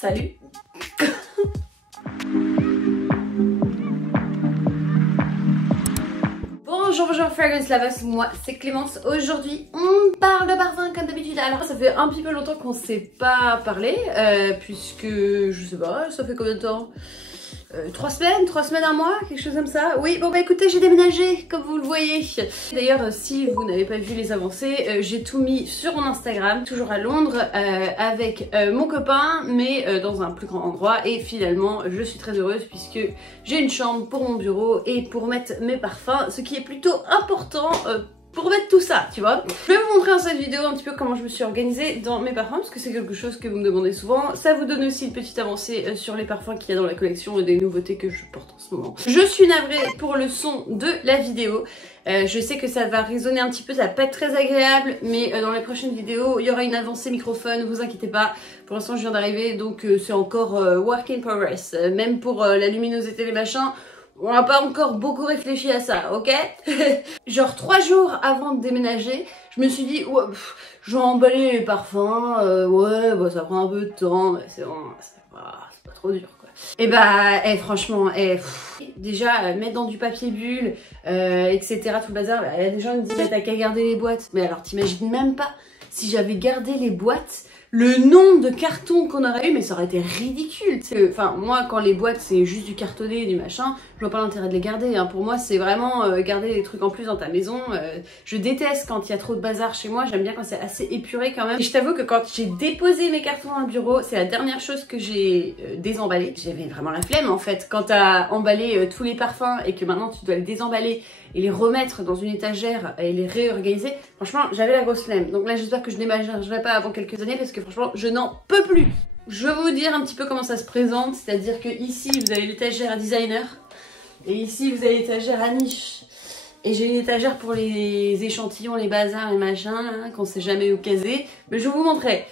Salut. Bonjour Fragrance Lovers, moi c'est Clémence. Aujourd'hui on parle de parfum comme d'habitude. Alors ça fait un petit peu longtemps qu'on s'est pas parlé puisque je sais pas, ça fait combien de temps 3 semaines, un mois, quelque chose comme ça. Oui, bon bah écoutez, j'ai déménagé comme vous le voyez. D'ailleurs si vous n'avez pas vu les avancées, j'ai tout mis sur mon Instagram, toujours à Londres avec mon copain, mais dans un plus grand endroit. Et finalement je suis très heureuse puisque j'ai une chambre pour mon bureau et pour mettre mes parfums, ce qui est plutôt important pour mettre tout ça, tu vois. Je vais vous montrer dans cette vidéo un petit peu comment je me suis organisée dans mes parfums parce que c'est quelque chose que vous me demandez souvent. Ça vous donne aussi une petite avancée sur les parfums qu'il y a dans la collection et des nouveautés que je porte en ce moment. Je suis navrée pour le son de la vidéo. Je sais que ça va résonner un petit peu, ça va pas être très agréable, mais dans les prochaines vidéos, il y aura une avancée microphone, vous inquiétez pas. Pour l'instant, je viens d'arriver, donc c'est encore work in progress. Même pour la luminosité, les machins. On n'a pas encore beaucoup réfléchi à ça, ok? Genre 3 jours avant de déménager, je me suis dit, ouais, je vais emballer les parfums, ouais, bah, ça prend un peu de temps, mais c'est bon, c'est pas trop dur, quoi. Et bah, franchement, déjà, mettre dans du papier bulle, etc., tout le bazar, il y a des gens qui me disent, bah, t'as qu'à garder les boîtes. Mais alors, t'imagines même pas, si j'avais gardé les boîtes, le nombre de cartons qu'on aurait eu, mais ça aurait été ridicule. Enfin, moi, quand les boîtes, c'est juste du cartonné, du machin, je vois pas l'intérêt de les garder. Hein. Pour moi, c'est vraiment garder des trucs en plus dans ta maison. Je déteste quand il y a trop de bazar chez moi. J'aime bien quand c'est assez épuré quand même. Et je t'avoue que quand j'ai déposé mes cartons dans le bureau, c'est la dernière chose que j'ai désemballé. J'avais vraiment la flemme, en fait. Quand t'as emballé tous les parfums et que maintenant tu dois les désemballer et les remettre dans une étagère et les réorganiser, franchement, j'avais la grosse flemme. Donc là, j'espère que je déménagerai pas avant quelques années parce que franchement, je n'en peux plus. Je vais vous dire un petit peu comment ça se présente, c'est-à-dire que ici, vous avez l'étagère à designer et ici, vous avez l'étagère à niche. Et j'ai une étagère pour les échantillons, les bazars, les machins, hein, qu'on sait jamais où caser, mais je vous montrerai.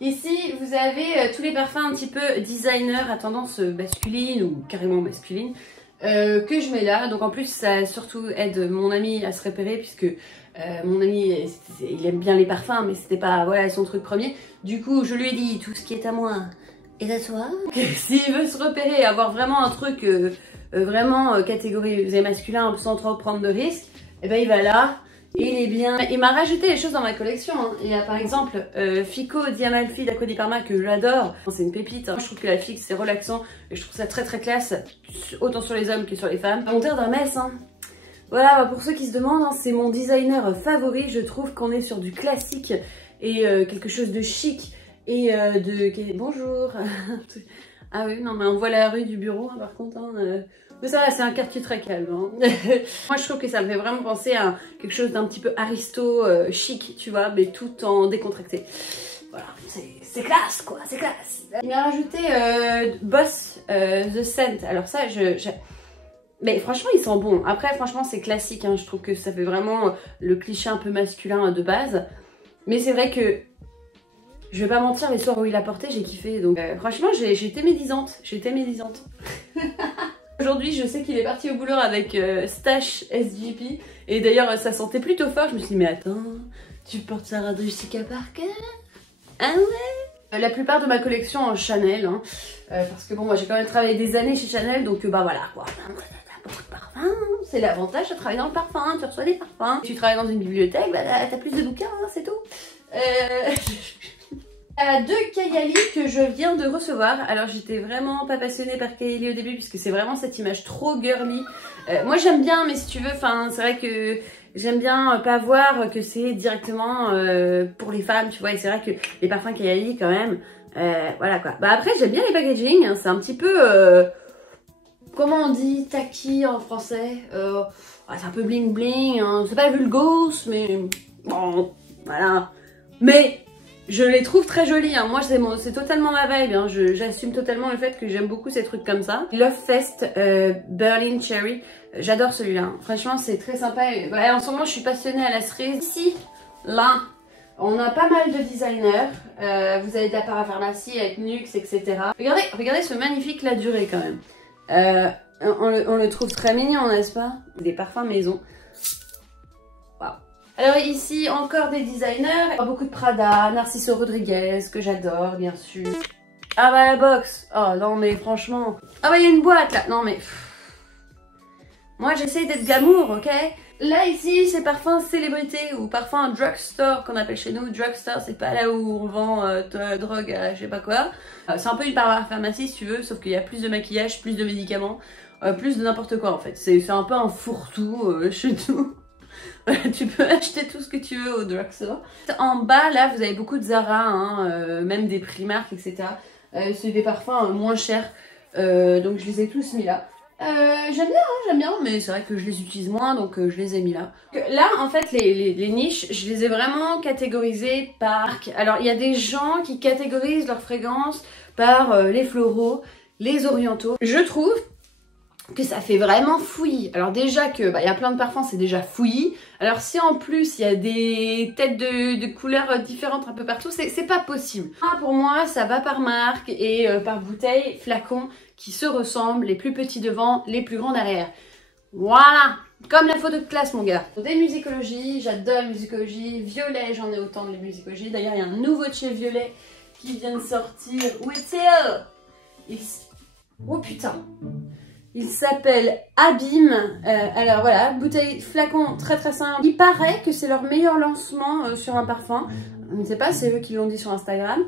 Ici, vous avez tous les parfums un petit peu designer à tendance masculine ou carrément masculine. Que je mets là, donc en plus ça surtout aide mon ami à se repérer puisque mon ami il aime bien les parfums mais c'était pas voilà son truc premier. Du coup je lui ai dit tout ce qui est à moi est à toi. S'il veut se repérer et avoir vraiment un truc vraiment catégorisé masculin sans trop prendre de risques, et ben il va là. Et il est bien. Il m'a rajouté des choses dans ma collection. Hein. Il y a par exemple Fico Diamalfi d'Acqua di Parma que j'adore. C'est une pépite. Hein. Je trouve que la fixe c'est relaxant et je trouve ça très très classe, autant sur les hommes que sur les femmes. Monteur d'Hermès. Hein. Voilà, pour ceux qui se demandent, hein, c'est mon designer favori. Je trouve qu'on est sur du classique et quelque chose de chic et de. Bonjour. Ah oui, non mais on voit la rue du bureau hein, par contre. Hein, mais ça va, c'est un quartier très calme. Hein. Moi, je trouve que ça me fait vraiment penser à quelque chose d'un petit peu aristo, chic, tu vois, mais tout en décontracté. Voilà, c'est classe, quoi, c'est classe. Il m'a rajouté Boss The Scent. Alors ça, mais franchement, ils sont bons. Après, franchement, c'est classique. Hein. Je trouve que ça fait vraiment le cliché un peu masculin de base. Mais c'est vrai que je vais pas mentir, les soirs où il a porté, j'ai kiffé. Donc franchement, j'étais médisante. J'étais médisante. Aujourd'hui, je sais qu'il est parti au boulot avec Stash SGP. Et d'ailleurs, ça sentait plutôt fort. Je me suis dit, mais attends, tu portes Sarah Jessica Parker? Ah ouais? La plupart de ma collection en Chanel. Hein, parce que bon, moi j'ai quand même travaillé des années chez Chanel. Donc bah voilà, quoi. T'as beaucoup de parfums. C'est l'avantage de travailler dans le parfum. Tu reçois des parfums. Tu travailles dans une bibliothèque, bah t'as plus de bouquins, hein, c'est tout. Deux Kayali que je viens de recevoir. Alors j'étais vraiment pas passionnée par Kayali au début puisque c'est vraiment cette image trop girly. Moi j'aime bien mais si tu veux, enfin c'est vrai que j'aime bien pas voir que c'est directement pour les femmes, tu vois. Et c'est vrai que les parfums Kayali quand même, voilà quoi. Bah après j'aime bien les packaging, hein, c'est un petit peu, comment on dit, tacky en français. C'est un peu bling bling, hein. C'est pas vulgose mais bon, voilà. Mais je les trouve très jolis, hein. Moi c'est totalement ma vibe, hein. J'assume totalement le fait que j'aime beaucoup ces trucs comme ça. Love Fest Berlin Cherry, j'adore celui-là, franchement c'est très sympa. Et, ouais, en ce moment je suis passionnée à la cerise. Ici, là, on a pas mal de designers, vous avez de la parapharmacie avec Nux, etc. Regardez ce magnifique La Durée quand même. On le trouve très mignon, n'est-ce pas? Des parfums maison. Alors ici, encore des designers, beaucoup de Prada, Narciso Rodriguez, que j'adore bien sûr. Ah bah la box. Oh non mais franchement. Ah bah il y a une boîte là. Non mais... Moi j'essaye d'être glamour, ok? Là ici c'est parfum célébrité ou parfum drugstore qu'on appelle chez nous. Drugstore c'est pas là où on vend drogue, je sais pas quoi. C'est un peu une pharmacie si tu veux, sauf qu'il y a plus de maquillage, plus de médicaments, plus de n'importe quoi en fait. C'est un peu un fourre-tout chez nous. Tu peux acheter tout ce que tu veux au drugstore. En bas là vous avez beaucoup de Zara, hein, même des Primark, etc. C'est des parfums moins chers, donc je les ai tous mis là. J'aime bien, mais c'est vrai que je les utilise moins, donc je les ai mis là. Là, en fait, les niches, je les ai vraiment catégorisées par... Alors, il y a des gens qui catégorisent leurs fragrances par les floraux, les orientaux. Je trouve que ça fait vraiment fouillis. Alors déjà que il y a plein de parfums, c'est déjà fouillis. Alors si en plus il y a des têtes de couleurs différentes un peu partout, c'est pas possible. Pour moi, ça va par marque et par bouteille, flacon qui se ressemblent, les plus petits devant, les plus grands derrière. Voilà, comme la photo de classe mon gars. Des musicologies, j'adore les musicologies. Violet, j'en ai autant de les musicologies. D'ailleurs, il y a un nouveau de chez Violet qui vient de sortir. Où est-il? Oh putain. Il s'appelle Abîme. Alors voilà, bouteille, flacon très très simple. Il paraît que c'est leur meilleur lancement sur un parfum. Je ne sais pas, c'est eux qui l'ont dit sur Instagram.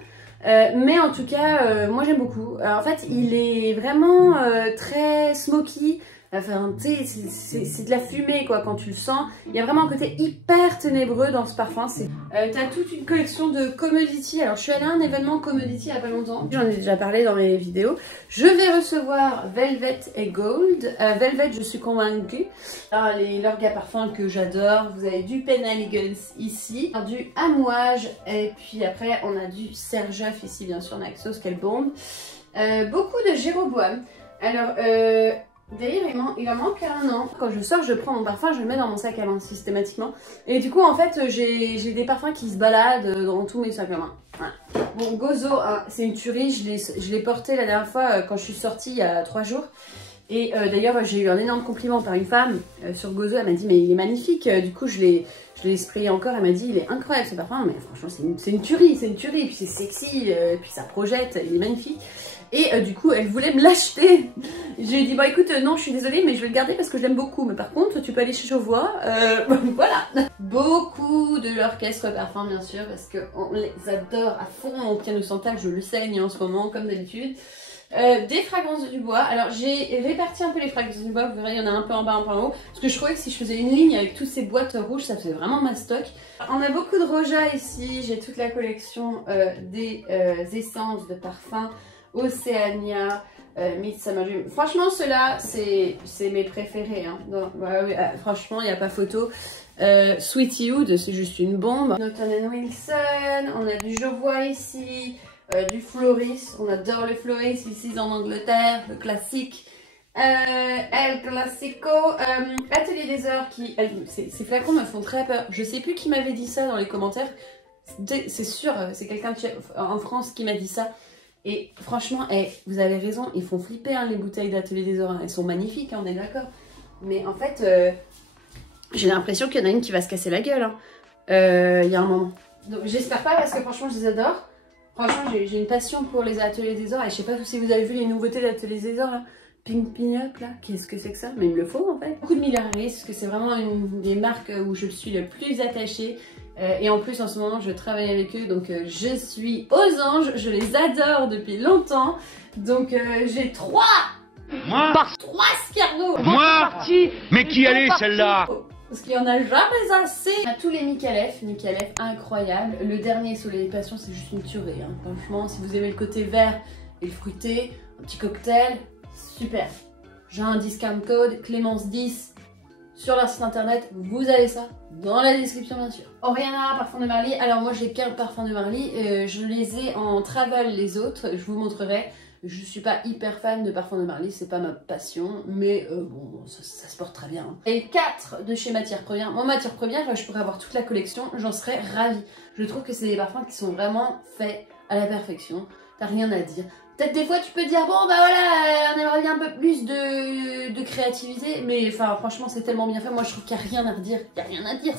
Mais en tout cas, moi j'aime beaucoup. Alors, en fait, il est vraiment très smoky. Enfin, tu sais, c'est de la fumée quoi quand tu le sens. Il y a vraiment un côté hyper ténébreux dans ce parfum. T'as toute une collection de commodity. Alors, je suis allée à un événement commodity il y a pas longtemps. J'en ai déjà parlé dans mes vidéos. Je vais recevoir Velvet et Gold. Velvet, je suis convaincue. Alors, leurs gars parfums que j'adore. Vous avez du Penhaligon's ici, du Amouage et puis après on a du Sergeuf ici bien sûr, Naxos, quelle bombe. Beaucoup de Jéroboam. Alors, d'ailleurs, il en manque un an. Quand je sors, je prends mon parfum, je le mets dans mon sac à main systématiquement. Et du coup, en fait, j'ai des parfums qui se baladent dans tous mes sacs à main. Voilà. Bon, Gozo, hein, c'est une tuerie. Je l'ai porté la dernière fois quand je suis sortie il y a 3 jours. Et d'ailleurs, j'ai eu un énorme compliment par une femme sur Gozo. Elle m'a dit, mais il est magnifique. Du coup, je l'ai sprayé encore. Elle m'a dit, il est incroyable ce parfum. Mais franchement, c'est une tuerie, c'est une tuerie. Puis c'est sexy, puis ça projette, il est magnifique. Et du coup, elle voulait me l'acheter. J'ai dit, bon écoute, non, je suis désolée, mais je vais le garder parce que je l'aime beaucoup. Mais par contre, tu peux aller chez Jovois. Voilà. Beaucoup de l'orchestre parfum, bien sûr, parce qu'on les adore à fond. Mon piano Santal, je le saigne en ce moment, comme d'habitude. Des fragrances du bois. Alors, j'ai réparti un peu les fragrances du bois. Vous verrez, il y en a un peu en bas, un peu en haut. Parce que je trouvais que si je faisais une ligne avec toutes ces boîtes rouges, ça faisait vraiment ma stock. On a beaucoup de Roja ici. J'ai toute la collection des essences de parfums. Oceania, Midsummer Dream. Franchement, ceux-là, c'est mes préférés. Hein. Franchement, il n'y a pas photo. Sweetie Oud, c'est juste une bombe. Norton & Wilson, on a du Jovois ici, du Floris. On adore le Floris ici en Angleterre, le classique. El Classico, Atelier des Heures qui... Ces flacons me font très peur. Je sais plus qui m'avait dit ça dans les commentaires. C'est sûr, c'est quelqu'un en France qui m'a dit ça. Et franchement, vous avez raison, ils font flipper hein, les bouteilles d'Atelier des Heures. Elles sont magnifiques, hein, on est d'accord. Mais en fait, j'ai l'impression qu'il y en a une qui va se casser la gueule. Hein. Il y a un moment. Donc j'espère pas parce que franchement, je les adore. Franchement, j'ai une passion pour les Ateliers des Heures. Et je sais pas si vous avez vu les nouveautés d'Atelier des Heures là. Pink Pin-Up là, qu'est-ce que c'est que ça? Mais il me le faut en fait. Beaucoup de Miller Harris, parce que c'est vraiment une des marques où je suis le plus attachée. Et en plus en ce moment je travaille avec eux, donc je suis aux anges, je les adore depuis longtemps. Donc j'ai 3 escargots. Moi Mais qui allait celle-là? Parce qu'il y en a jamais assez. On a tous les Micallef incroyable. Le dernier Soleil et Passion, c'est juste une tuerie. Hein. Franchement, si vous aimez le côté vert et le fruité, un petit cocktail, super. J'ai un discount code Clémence 10 sur leur site internet. Vous avez ça dans la description, bien sûr. Oriana, parfum de Marly. Alors moi, j'ai qu'un parfum de Marly. Je les ai en travel les autres. Je vous montrerai. Je suis pas hyper fan de parfum de Marly, c'est pas ma passion, mais bon, ça se porte très bien. Et 4 de chez Matière Première. Moi, Matière Première, je pourrais avoir toute la collection, j'en serais ravie. Je trouve que c'est des parfums qui sont vraiment faits à la perfection. T'as rien à dire. Peut-être des fois tu peux dire, bon bah voilà, on aimerait bien un peu plus de créativité, mais enfin franchement c'est tellement bien fait, moi je trouve qu'il n'y a rien à redire,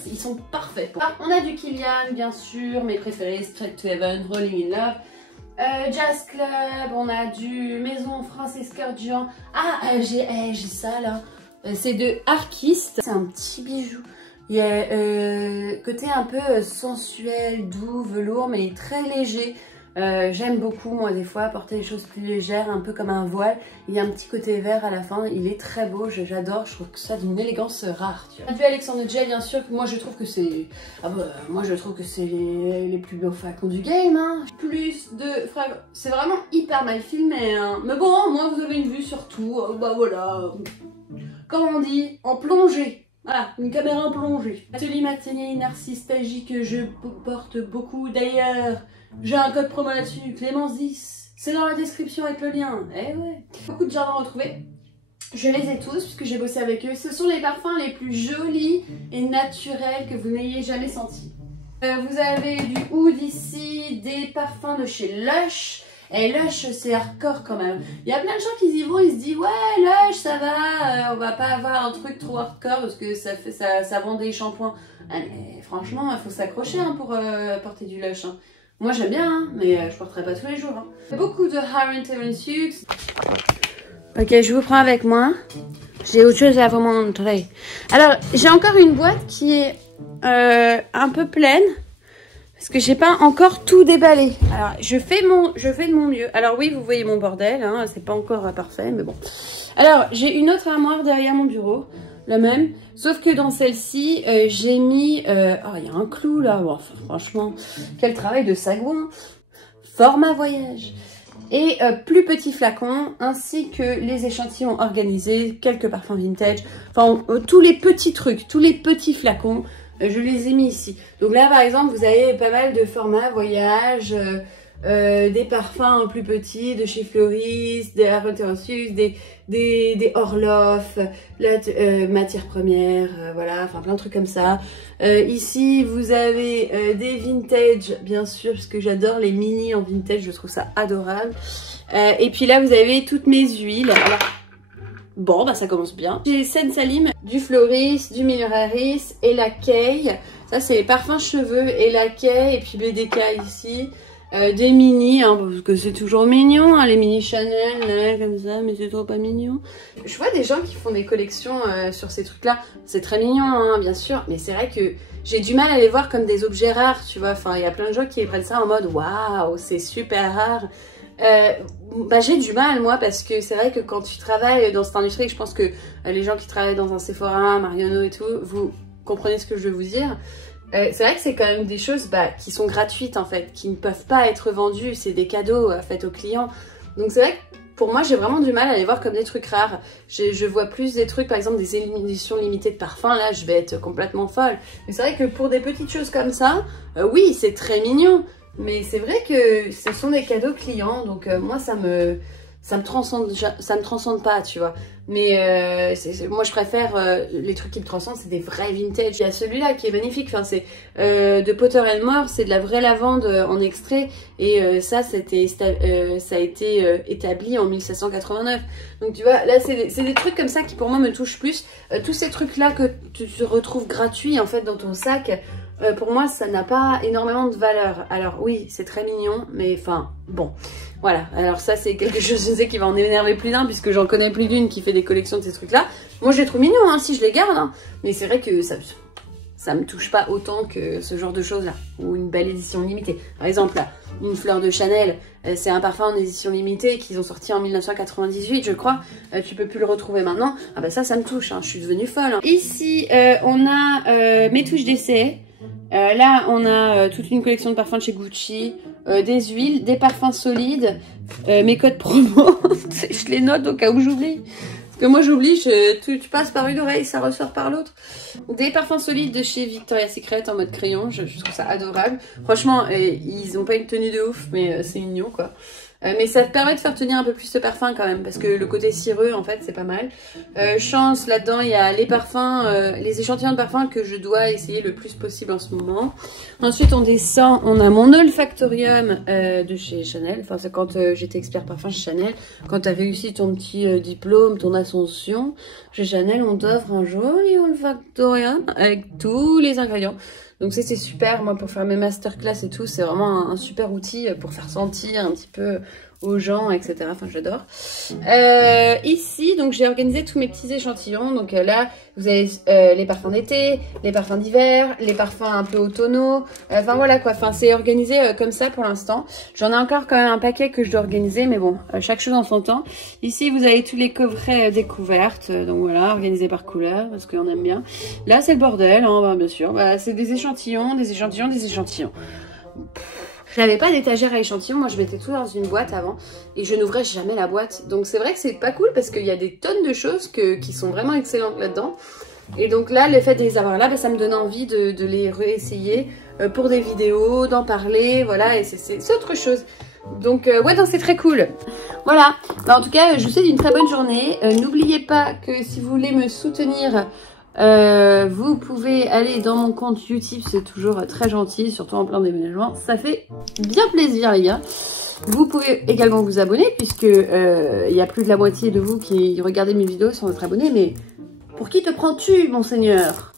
ils sont parfaits. Ah, on a du Kilian bien sûr, mes préférés, Straight to Heaven, Rolling in Love. Jazz Club, on a du Maison Francis Kurkdjian. Ah, j'ai ça là. C'est de Arquiste. C'est un petit bijou. Il y a côté un peu sensuel, doux, velours, mais il est très léger. J'aime beaucoup, moi, des fois, porter des choses plus légères, un peu comme un voile. Il y a un petit côté vert à la fin, il est très beau, j'adore, je trouve que ça a d'une élégance rare. Tu vois. Du Alexandre J, bien sûr, que moi je trouve que c'est les plus beaux flacons du game. Hein. Plus de fragrances, c'est vraiment hyper mal filmé. Hein. Mais bon, moi vous avez une vue sur tout, bah voilà, comme on dit, en plongée. Voilà, une caméra en plongée. Atelier Matigny, Narcisse Tagie que je porte beaucoup d'ailleurs. J'ai un code promo là-dessus, Clémence 10. C'est dans la description avec le lien. Eh ouais. Beaucoup de jardins retrouvés. Je les ai tous puisque j'ai bossé avec eux. Ce sont les parfums les plus jolis et naturels que vous n'ayez jamais sentis. Vous avez du oud ici, des parfums de chez Lush. Et Lush, c'est hardcore quand même. Il y a plein de gens qui y vont, ils se disent ouais Lush ça va, on va pas avoir un truc trop hardcore parce que ça vend des shampoings. Mais franchement, il faut s'accrocher hein, pour porter du Lush. Hein. Moi j'aime bien, hein, mais je porterai pas tous les jours. Hein. Beaucoup de Harrington Hughes. Ok, je vous prends avec moi. J'ai autre chose à vous montrer. Alors, j'ai encore une boîte qui est un peu pleine. Parce que j'ai pas encore tout déballé. Alors, je fais de mon mieux. Alors oui, vous voyez mon bordel, hein, c'est pas encore parfait, mais bon. Alors, j'ai une autre armoire derrière mon bureau. La même, sauf que dans celle-ci, j'ai mis... oh, il y a un clou là, bon, franchement, quel travail de sagouin. Format voyage. Et plus petits flacons, ainsi que les échantillons organisés, quelques parfums vintage, enfin tous les petits trucs, tous les petits flacons, je les ai mis ici. Donc là par exemple, vous avez pas mal de formats voyage, des parfums plus petits de chez Floris, des Harrington Hughes, des Orloff, matières premières, voilà, enfin plein de trucs comme ça. Ici vous avez des vintage bien sûr, parce que j'adore les mini en vintage, je trouve ça adorable. Et puis là vous avez toutes mes huiles. Alors, bon bah ça commence bien. J'ai Sensalim, du Floris, du Miller Harris et la Kay. Ça c'est les parfums cheveux et la Kay, et puis BDK ici. Des mini, hein, parce que c'est toujours mignon, hein, les mini Chanel, là, comme ça, mais c'est trop pas mignon. Je vois des gens qui font des collections sur ces trucs-là. C'est très mignon, hein, bien sûr, mais c'est vrai que j'ai du mal à les voir comme des objets rares, tu vois. Enfin, il y a plein de gens qui prennent ça en mode waouh, c'est super rare. Bah, j'ai du mal, moi, parce que c'est vrai que quand tu travailles dans cette industrie, je pense que les gens qui travaillent dans un Sephora, Marionneau et tout, vous comprenez ce que je veux vous dire. C'est vrai que c'est quand même des choses qui sont gratuites en fait, qui ne peuvent pas être vendues, c'est des cadeaux faits aux clients. Donc c'est vrai que pour moi j'ai vraiment du mal à les voir comme des trucs rares. Je vois plus des trucs, par exemple des éditions limitées de parfums, là je vais être complètement folle. Mais c'est vrai que pour des petites choses comme ça, oui c'est très mignon, mais c'est vrai que ce sont des cadeaux clients, donc moi ça me transcende pas, tu vois. Mais moi je préfère les trucs qui me transcendent, c'est des vrais vintage. Il y a celui-là qui est magnifique, enfin c'est de Potter & More, c'est de la vraie lavande en extrait, et ça a été établi en 1789. Donc tu vois, là c'est des trucs comme ça qui pour moi me touchent plus. Tous ces trucs là que tu retrouves gratuits en fait dans ton sac, pour moi ça n'a pas énormément de valeur. Alors oui c'est très mignon, mais enfin bon. Voilà, alors ça c'est quelque chose, je sais, qui va en énerver plus d'un, puisque j'en connais plus d'une qui fait des collections de ces trucs-là. Moi je les trouve mignons, hein, si je les garde, hein. Mais c'est vrai que ça me touche pas autant que ce genre de choses-là, ou une belle édition limitée. Par exemple, là, une fleur de Chanel, c'est un parfum en édition limitée qu'ils ont sorti en 1998, je crois. Tu peux plus le retrouver maintenant. Ah bah ça me touche, hein, je suis devenue folle. Hein. Ici, on a mes touches d'essai. Là, on a toute une collection de parfums de chez Gucci, des huiles, des parfums solides, mes codes promo, je les note au cas où j'oublie. Parce que moi j'oublie, tu passes par une oreille, ça ressort par l'autre. Des parfums solides de chez Victoria's Secret en mode crayon, je trouve ça adorable. Franchement, ils ont pas une tenue de ouf, mais c'est mignon quoi. Mais ça te permet de faire tenir un peu plus ce parfum quand même, parce que le côté cireux en fait c'est pas mal. Chance, là-dedans il y a les parfums, les échantillons de parfums que je dois essayer le plus possible en ce moment. Ensuite on descend, on a mon olfactorium de chez Chanel, enfin c'est quand j'étais expert parfum chez Chanel, quand tu avais réussi ton petit diplôme, ton ascension, chez Chanel on t'offre un joli olfactorium avec tous les ingrédients. Donc c'est super, moi pour faire mes masterclass et tout, c'est vraiment un super outil pour faire sentir un petit peu aux gens, etc. Enfin, j'adore. Ici, donc j'ai organisé tous mes petits échantillons. Donc là, vous avez les parfums d'été, les parfums d'hiver, les parfums un peu automnaux. Enfin voilà quoi. Enfin, c'est organisé comme ça pour l'instant. J'en ai encore quand même un paquet que je dois organiser, mais bon, chaque chose en son temps. Ici, vous avez tous les coffrets découvertes. Donc voilà, organisés par couleur parce qu'on aime bien. Là, c'est le bordel, hein, bah, bien sûr. Bah, c'est des échantillons, des échantillons, des échantillons. J'avais pas d'étagère à échantillons, moi je mettais tout dans une boîte avant et je n'ouvrais jamais la boîte. Donc c'est vrai que c'est pas cool parce qu'il y a des tonnes de choses qui sont vraiment excellentes là-dedans. Et donc là, le fait de les avoir là, bah, ça me donne envie de les réessayer pour des vidéos, d'en parler, voilà, et c'est autre chose. Donc ouais, donc c'est très cool. Voilà, bah, en tout cas, je vous souhaite une très bonne journée. N'oubliez pas que si vous voulez me soutenir... vous pouvez aller dans mon compte YouTube, c'est toujours très gentil, surtout en plein déménagement, ça fait bien plaisir les gars. Vous pouvez également vous abonner puisque il y a plus de la moitié de vous qui regardez mes vidéos sans être abonnés, mais pour qui te prends-tu, monseigneur?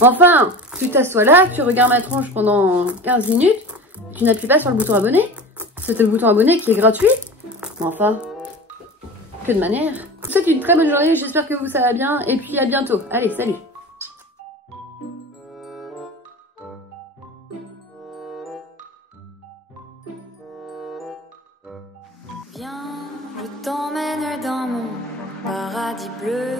Enfin, tu t'assois là, tu regardes ma tronche pendant 15 minutes, tu n'appuies pas sur le bouton abonner. C'est le bouton abonner qui est gratuit. Mais enfin, que de manière. Je vous souhaite une très bonne journée, j'espère que vous ça va bien, et puis à bientôt. Allez, salut! Viens, je t'emmène dans mon paradis bleu.